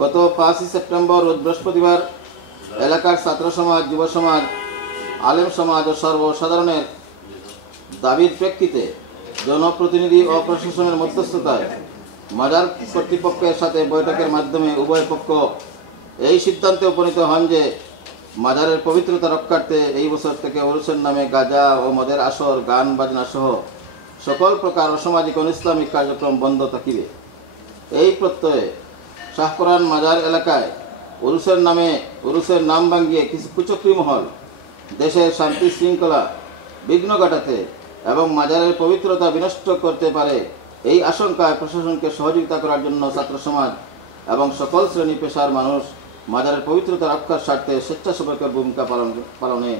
গত 5 সেপ্টেম্বর রোজ বৃহস্পতিবার এলাকার ছাত্র সমাজ, যুব সমাজ, আলেম সমাজ ও সর্বসাধারণের দাবির প্রেক্ষিতে জনপ্রতিনিধি ও প্রশাসনের মধ্যস্থতায় মাজার কর্তৃপক্ষের সাথে বৈঠকের মাধ্যমে উভয় পক্ষ এই সিদ্ধান্তে উপনীত হন যে মাজারের পবিত্রতা রক্ষার্থে এই বছর থেকে উরুসের নামে গাঁজা ও মদের আসর, গান বাজনা সহ সকল প্রকার অসামাজিক অনিসলামিক কার্যক্রম বন্ধ থাকিবে। এই প্রত্যয়ে শাহকুরান মাজার এলাকায় উরুসের নাম ভাঙ্গিয়ে কিছু কুচক্রী মহল দেশের শান্তি শৃঙ্খলা বিঘ্ন ঘটাতে এবং মাজারের পবিত্রতা বিনষ্ট করতে পারে এই আশঙ্কায় প্রশাসনকে সহযোগিতা করার জন্য ছাত্র সমাজ এবং সকল শ্রেণী পেশার মানুষ মাজারের পবিত্রতা রক্ষার স্বার্থে স্বেচ্ছাসেবকের ভূমিকা পালনে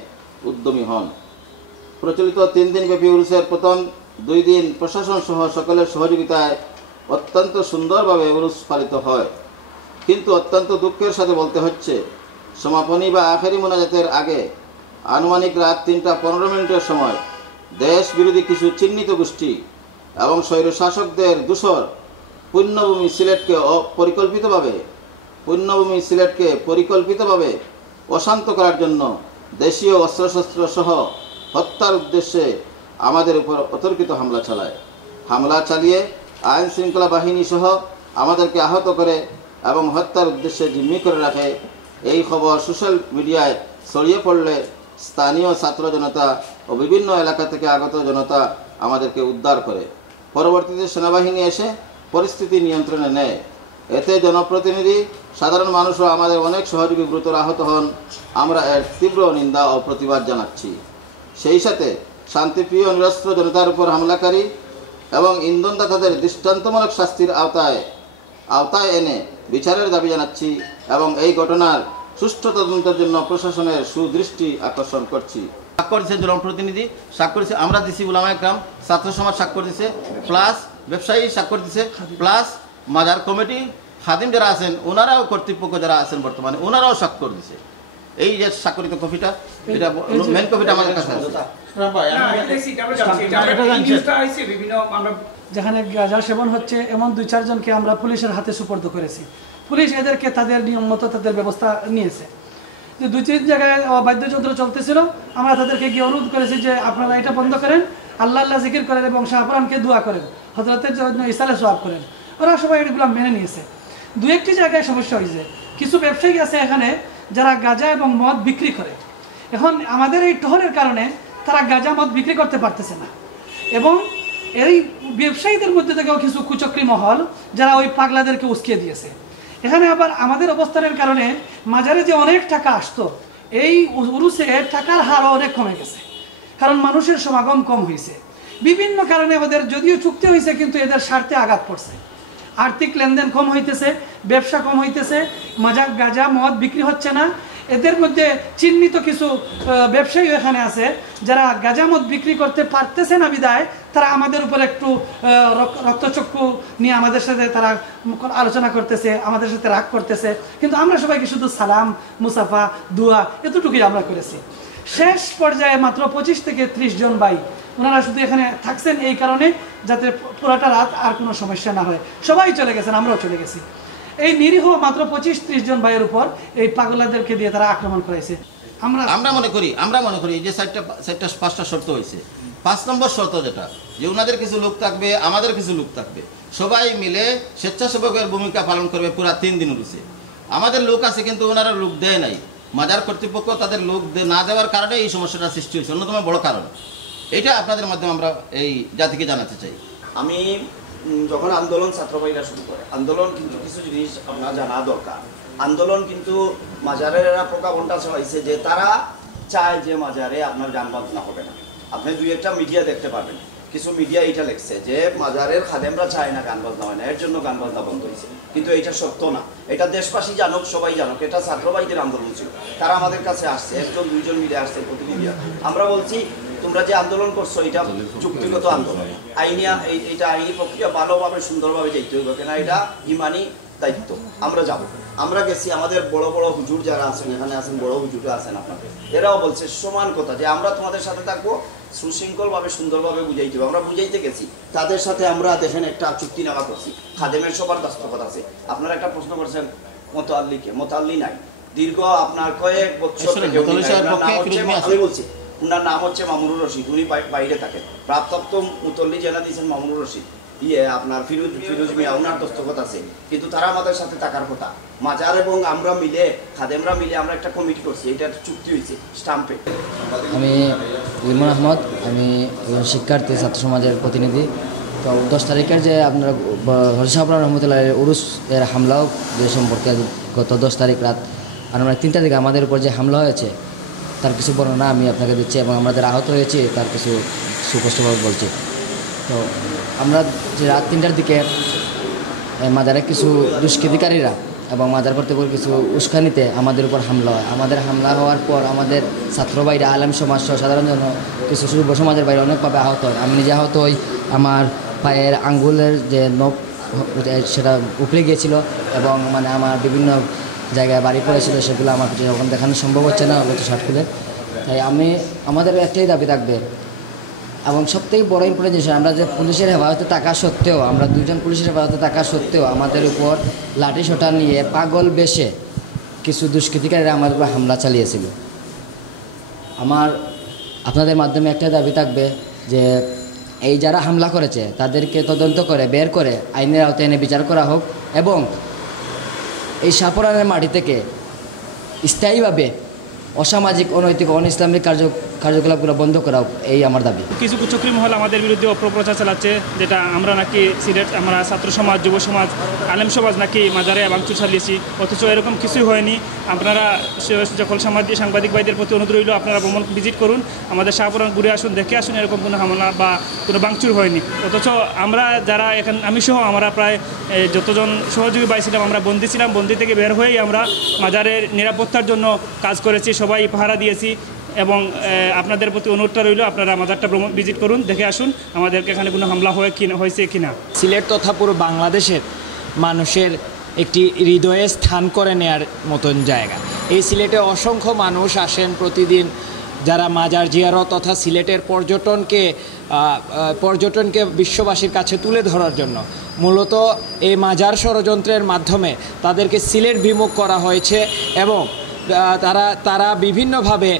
উদ্যমী হন। প্রচলিত 3 দিনব্যাপী উরুসের প্রথম 2 দিন প্রশাসন সহ সকলের সহযোগিতায় অত্যন্ত সুন্দরভাবে উরুস পালিত হয়, কিন্তু অত্যন্ত দুঃখের সাথে বলতে হচ্ছে সমাপনী বা আখেরি মোনাজাতের আগে আনুমানিক রাত 3টা 15 মিনিটের সময় দেশ বিরোধী কিছু চিহ্নিত গোষ্ঠী এবং স্বৈরশাসকদের দূষর পুণ্যভূমি সিলেটকে পরিকল্পিতভাবে অশান্ত করার জন্য দেশীয় অস্ত্রশস্ত্র সহ হত্যার উদ্দেশ্যে আমাদের উপর অতর্কিত হামলা চালিয়ে আইন শৃঙ্খলা বাহিনী সহ আমাদেরকে আহত করে এবং হত্যার উদ্দেশ্যে জিম্মি করে রাখে। এই খবর সোশ্যাল মিডিয়ায় ছড়িয়ে পড়লে স্থানীয় ছাত্র জনতা ও বিভিন্ন এলাকা থেকে আগত জনতা আমাদেরকে উদ্ধার করে। পরবর্তীতে সেনাবাহিনী এসে পরিস্থিতি নিয়ন্ত্রণে নেয়। এতে জনপ্রতিনিধি, সাধারণ মানুষও আমাদের অনেক সহযোগী গুরুতর আহত হন। আমরা এর তীব্র নিন্দা ও প্রতিবাদ জানাচ্ছি। সেই সাথে শান্তিপ্রিয় নিরস্ত্র জনতার উপর হামলাকারী এবং ইন্ধনদাতাদের দৃষ্টান্তমূলক শাস্তির আওতায় এনে বিচারের দাবি জানাচ্ছি এবং এই ঘটনার সুষ্ঠু তদন্তের জন্য প্রশাসনের সুদৃষ্টি আকর্ষণ করছি। স্বাক্ষর দিচ্ছে জনপ্রতিনিধি, স্বাক্ষর দিচ্ছে আমরা দিছি, উলামায়ে কেরাম, ছাত্র সমাজ স্বাক্ষর দিচ্ছে, প্লাস ব্যবসায়ী স্বাক্ষর দিচ্ছে, প্লাস মাজার কমিটি খাদিম যারা আছেন ওনারাও, কর্তৃপক্ষ যারা আছেন বর্তমানে ওনারাও স্বাক্ষর দিচ্ছে। এই যে স্বাক্ষরিত কপিটা, এটা মেন কপিটা আমাদের কাছে আছে। যেখানে গাঁজা সেবন হচ্ছে এমন 2-4 জনকে আমরা পুলিশের হাতে সুপর্দ করেছি। পুলিশ এদেরকে তাদের নিয়ম মতো তাদের ব্যবস্থা নিয়েছে। যে 2-3 জায়গায় বাদ্যযন্ত্র চলতেছিল, আমরা তাদেরকে গিয়ে অনুরোধ করেছি যে আপনারা এটা বন্ধ করেন, আল্লাহ আল্লাহ জিকির করেন এবং শাহপুরানকে দোয়া করেন, হযরতের জন্য ইসালে সওয়াব করেন। ওরা সবাই এগুলো মেনে নিয়েছে। 2-1টি জায়গায় সমস্যা হয়েছে। কিছু ব্যবসায়ী আছে এখানে যারা গাঁজা এবং মদ বিক্রি করে। এখন আমাদের এই টহরের কারণে তারা গাঁজা মদ বিক্রি করতে পারতেছে না এবং এই ব্যবসায়ীদের মধ্যে থেকেও কিছু কুচক্রী মহল যারা ওই পাগলাদেরকে উস্কিয়ে দিয়েছে। এখানে আবার আমাদের অবস্থানের কারণে মাজারে যে অনেক টাকা আসতো, এই উরুসে টাকার হারও অনেক কমে গেছে, কারণ মানুষের সমাগম কম হয়েছে। বিভিন্ন কারণে আমাদের যদিও চুক্তি হয়েছে কিন্তু এদের স্বার্থে আঘাত পড়ছে। আর্থিক লেনদেন কম হইতেছে, ব্যবসা কম হইতেছে, গাঁজা মদ বিক্রি হচ্ছে না। এদের মধ্যে চিহ্নিত কিছু ব্যবসায়ী এখানে আছে যারা গাঁজা মদ বিক্রি করতে পারতেছে না বিদায় তারা আমাদের উপর একটু রক্তচক্ষু নিয়ে আমাদের সাথে তারা আলোচনা করতেছে, আমাদের সাথে রাগ করতেছে। কিন্তু আমরা সবাইকে শুধু সালাম, মুসাফা, দোয়া এতটুকুই আমরা করেছি। শেষ পর্যায়ে মাত্র 25 থেকে 30 জন ভাই ওনারা শুধু এখানে থাকছেন এই কারণে যাতে পুরাটা রাত আর কোনো সমস্যা না হয়। সবাই চলে গেছেন, আমরাও চলে গেছি। এই নিরীহ মাত্র 25-30 জন ভাইয়ের উপর এই পাগলাদেরকে দিয়ে তারা আক্রমণ করেছে। আমরা মনে করি যে 5টা শর্ত হয়েছে। 5 নম্বর শর্ত যেটা, যে ওনাদের কিছু লোক থাকবে, আমাদের কিছু লোক থাকবে, সবাই মিলে স্বেচ্ছাসেবকের ভূমিকা পালন করবে পুরা 3 দিন উরুসে। আমাদের লোক আছে কিন্তু ওনারা লোক দেয় নাই। মাজার কর্তৃপক্ষ তাদের লোক না দেওয়ার কারণে এই সমস্যাটা সৃষ্টি হয়েছে, অন্যতম বড় কারণ। এটা আপনাদের মাধ্যমে আমরা এই জাতিকে জানাতে চাই। আমি যখন আন্দোলন ছাত্রভাইরা শুরু করে, আন্দোলন কিন্তু কিছু জিনিস আপনার জানা দরকার। আন্দোলন কিন্তু মাজারের এরা প্রজ্ঞাপনটা ছড়াইছে যে তারা চায় যে মাজারে আপনার গান বাজনা হবে না। আপনি 2-1টা মিডিয়া দেখতে পাবেন, কিছু মিডিয়া এটা লেখছে যে মাজারের খাদেমরা চায় না গান বাজনা হয় না, এর জন্য গান বাজনা বন্ধ হয়েছে। কিন্তু এটা সত্য না। এটা দেশবাসী জানুক, সবাই জানুক, এটা ছাত্রভাইদের আন্দোলন ছিল। তারা আমাদের কাছে আসছে, 1-2 জন মিলে আসছে প্রতিনিধি। আমরা বলছি তোমরা যে আন্দোলন করছো এটা যুক্তিগত আন্দোলন, এটা আইনি প্রক্রিয়া ভালোভাবে সুন্দরভাবে যাইতে হইব, কেন এটা ইমানি দায়িত্ব। আমরা যাব, আমরা গেছি। আমাদের বড় বড় হুজুর যারা আছেন এখানে আছেন, বড় হুজুরা আছেন আপনাদের, এরাও বলছে সমান কথা যে আমরা তোমাদের সাথে থাকবো, সুশৃঙ্খলভাবে সুন্দরভাবে বুঝাইতে হবে। আমরা বুঝাইতে গেছি তাদের সাথে। আমরা দেখেন একটা চুক্তিনামা করছি, খাদেমের সবার দস্তখত আছে। আপনারা একটা প্রশ্ন করছেন মোতাল্লি নাই, দীর্ঘ আপনার কয়েক বছর থেকে মোতাল্লি সাহেব পক্ষে ফিরোজ মিয়া আমি বলছি উনার নাম হচ্ছে মামুনুর রশিদ, উনি বাইরে থাকেন। প্রাপ্তপ্ত মুতল্লি জেলা দিয়েছেন মামুনুর রশিদ, আপনার ফিরোজ মিয়া, উনার দস্তখত আছে, কিন্তু তারা আমাদের সাথে থাকার কথা। মাজার এবং আমরা মিলে, খাদেমরা মিলে আমরা একটা কমিটি করছি, এটা চুক্তি হয়েছে স্টাম্পে। আমি লিমন আহমদ, আমি শিক্ষার্থী ছাত্র সমাজের প্রতিনিধি। তো 10 তারিখের যে আপনার হরিশাহপুর রহমতুল্লাহ উরুস এর হামলাও যে সম্পর্কে গত 10 তারিখ রাত মানে 3টা দিকে আমাদের উপর যে হামলা হয়েছে তার কিছু বর্ণনা আমি আপনাকে দিচ্ছি, এবং আমরা যারা আহত হয়েছি তার কিছু সুস্পষ্টভাবে বলছি। তো আমরা যে রাত 3টার দিকে মাজারে কিছু দুষ্কৃতিকারীরা এবং মাজার কর্তৃপক্ষের কিছু উস্কানিতে আমাদের উপর হামলা হয়। আমাদের হামলা হওয়ার পর আমাদের ছাত্র ভাইরা, আলেম সমাজ সহ সাধারণ জন, কিছু যুব সমাজের বাইরে অনেকভাবে আহত হয়। আমি নিজে আহত হই, আমার পায়ের আঙ্গুলের যে নখ সেটা উপড়ে গিয়েছিল এবং মানে আমার বিভিন্ন জায়গায় বাড়ি পড়েছিল, সেগুলো আমার যখন দেখানো সম্ভব হচ্ছে না অবশ্য শর্ট খুলে। তাই আমাদের একটাই দাবি থাকবে, এবং সবথেকে বড় ইম্পর্টেন্ট জিনিস, আমরা যে পুলিশের হেফাজতে থাকা সত্ত্বেও, আমরা 2 জন পুলিশের হেফাজতে থাকা সত্ত্বেও আমাদের উপর লাঠি সোঁটা নিয়ে পাগল বেশে কিছু দুষ্কৃতিকারীরা আমাদের উপর হামলা চালিয়েছিল। আপনাদের মাধ্যমে একটাই দাবি থাকবে যে এই যারা হামলা করেছে তাদেরকে তদন্ত করে বের করে আইনের আওতায় এনে বিচার করা হোক, এবং এই শাহপুরানের মাটি থেকে স্থায়ীভাবে অসামাজিক, অনৈতিক, অনইসলামিক কার্যকলাপগুলো বন্ধ করা হোক, এই আমার দাবি। কিছু কুচক্রী মহল আমাদের বিরুদ্ধে অপপ্রচার চালাচ্ছে, যেটা আমরা নাকি সিলেট, আমরা ছাত্র সমাজ, যুব সমাজ, আলেম সমাজ নাকি মাজারে ভাঙচুর চালিয়েছি, অথচ এরকম কিছুই হয়নি। আপনারা যখন সাংবাদিক ভাইদের প্রতি অনুরোধ রইল, আপনারা ভ্রমণ ভিজিট করুন, আমাদের শাহপুরান ঘুরে আসুন, দেখে আসুন, এরকম কোনো হামলা বা কোনো ভাঙচুর হয়নি। অথচ আমরা যারা এখন, আমি সহ আমরা প্রায় যতজন সহযোগী পাইছিলাম, আমরা বন্দি ছিলাম, বন্দি থেকে বের হয়েই আমরা মাজারের নিরাপত্তার জন্য কাজ করেছি, সবাই পাহারা দিয়েছি। এবং আপনাদের প্রতি অনুরোধটা রইল, আপনারা মাজারটা ভ্রমণ ভিজিট করুন, দেখে আসুন আমাদেরকে এখানে কোনো হামলা হয়েছে কিনা। সিলেট তথা পুরো বাংলাদেশের মানুষের একটি হৃদয়ে স্থান করে নেয়ার মতন জায়গা। এই সিলেটে অসংখ্য মানুষ আসেন প্রতিদিন, যারা মাজার জিয়ারত তথা সিলেটের পর্যটনকে বিশ্ববাসীর কাছে তুলে ধরার জন্য মূলত এই মাজার ষড়যন্ত্রের মাধ্যমে তাদেরকে সিলেট বিমুখ করা হয়েছে, এবং তারা বিভিন্নভাবে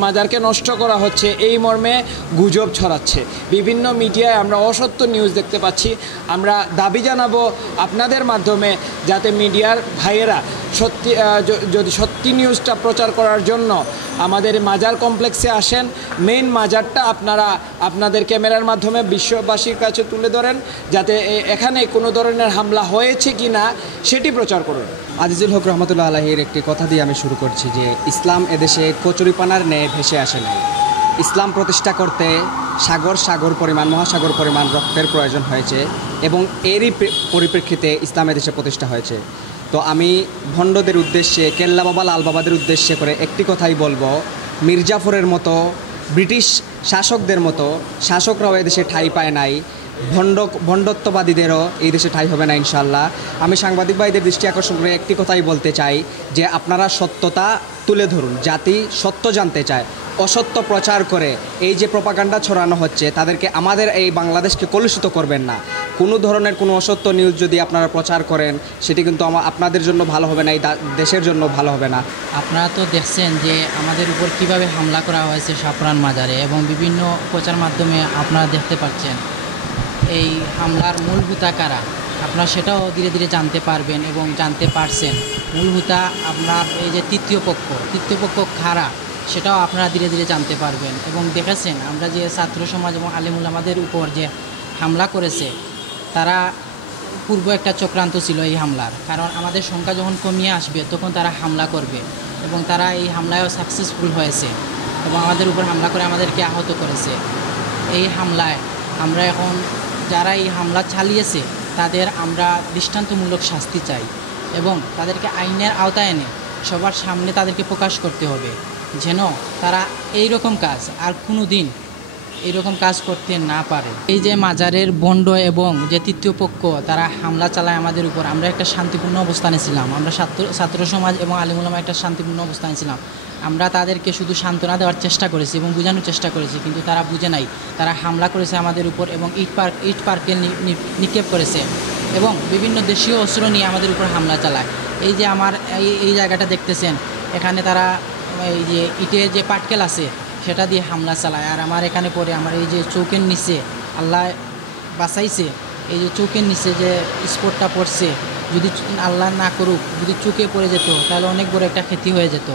মাজারকে নষ্ট করা হচ্ছে এই মর্মে গুজব ছড়াচ্ছে। বিভিন্ন মিডিয়ায় আমরা অসত্য নিউজ দেখতে পাচ্ছি। আমরা দাবি জানাবো আপনাদের মাধ্যমে, যাতে মিডিয়ার ভাইয়েরা যদি সত্যি নিউজটা প্রচার করার জন্য আমাদের মাজার কমপ্লেক্সে আসেন, মেইন মাজারটা আপনাদের ক্যামেরার মাধ্যমে বিশ্ববাসীর কাছে তুলে ধরেন, যাতে এখানে কোনো ধরনের হামলা হয়েছে কি না সেটি প্রচার করুন। আজিজুল হক রহমতুল্লাহ আলাহির একটি কথা দিয়ে আমি শুরু করছি যে ইসলাম এদেশে কচুরিপানার ন্যায় ভেসে আসে নাই। ইসলাম প্রতিষ্ঠা করতে সাগর পরিমাণ, মহাসাগর পরিমাণ রক্তের প্রয়োজন হয়েছে, এবং এরই পরিপ্রেক্ষিতে ইসলাম এদেশে প্রতিষ্ঠা হয়েছে। তো আমি ভণ্ডদের উদ্দেশ্যে, কেল্লা বাবা লাল বাবাদের উদ্দেশ্যে করে একটি কথাই বলবো, মির্জাফরের মতো ব্রিটিশ শাসকদের মতো শাসকরাও এদেশে ঠাঁই পায় নাই, ভণ্ডত্ববাদীদেরও এই দেশে ঠাঁই হবে না ইনশাল্লাহ। আমি সাংবাদিক ভাইদের দৃষ্টি আকর্ষণ করে একটি কথাই বলতে চাই যে আপনারা সত্যতা তুলে ধরুন। জাতি সত্য জানতে চায়, অসত্য প্রচার করে এই যে প্রপাগান্ডা ছড়ানো হচ্ছে, তাদেরকে আমাদের এই বাংলাদেশকে কলুষিত করবেন না। কোনো ধরনের কোনো অসত্য নিউজ যদি আপনারা প্রচার করেন, সেটি কিন্তু আপনাদের জন্য ভালো হবে না, এই দেশের জন্য ভালো হবে না। আপনারা তো দেখছেন যে আমাদের উপর কিভাবে হামলা করা হয়েছে শাহপুরান মাজারে, এবং বিভিন্ন প্রচার মাধ্যমে আপনারা দেখতে পাচ্ছেন এই হামলার মূল হোতা কারা, আপনারা সেটাও ধীরে ধীরে জানতে পারবেন এবং জানতে পারছেন। মূল হোতা আপনার এই যে তৃতীয় পক্ষ কারা, সেটাও আপনারা ধীরে ধীরে জানতে পারবেন। এবং দেখেছেন আমরা যে ছাত্র সমাজ এবং আলেম উলামাদের উপর যে হামলা করেছে, তারা পূর্ব একটা চক্রান্ত ছিল এই হামলার, কারণ আমাদের সংখ্যা যখন কমিয়ে আসবে তখন তারা হামলা করবে, এবং তারা এই হামলায়ও সাকসেসফুল হয়েছে এবং আমাদের উপর হামলা করে আমাদেরকে আহত করেছে। এই হামলায় আমরা এখন যারা এই হামলা চালিয়েছে তাদের আমরা দৃষ্টান্তমূলক শাস্তি চাই, এবং তাদেরকে আইনের আওতায় এনে সবার সামনে তাদেরকে প্রকাশ করতে হবে, যেন তারা এই রকম কাজ আর কোনো দিন এরকম কাজ করতে না পারে। এই যে মাজারের বন্ড এবং যে তৃতীয় পক্ষ তারা হামলা চালায় আমাদের উপর, আমরা একটা শান্তিপূর্ণ অবস্থানে ছিলাম, আমরা ছাত্র সমাজ এবং আলেম উলামা একটা শান্তিপূর্ণ অবস্থানে ছিলাম। আমরা তাদেরকে শুধু সান্ত্বনা দেওয়ার চেষ্টা করেছি এবং বোঝানোর চেষ্টা করেছি, কিন্তু তারা বুঝে নাই। তারা হামলা করেছে আমাদের উপর এবং ইট পার্কেল নিক্ষেপ করেছে এবং বিভিন্ন দেশীয় অস্ত্র নিয়ে আমাদের উপর হামলা চালায়। এই যে আমার এই জায়গাটা দেখতেছেন, এখানে তারা এই যে ইটের যে পাটকেল আছে সেটা দিয়ে হামলা চালায়। আর আমার এখানে পরে আমার এই যে চৌকের নিচে আল্লাহ বাঁচাইছে, এই যে চৌকের নিচে যে স্পটটা পড়ছে, যদি আল্লাহ না করুক যদি চোখে পড়ে যেত তাহলে অনেক বড় একটা ক্ষতি হয়ে যেত।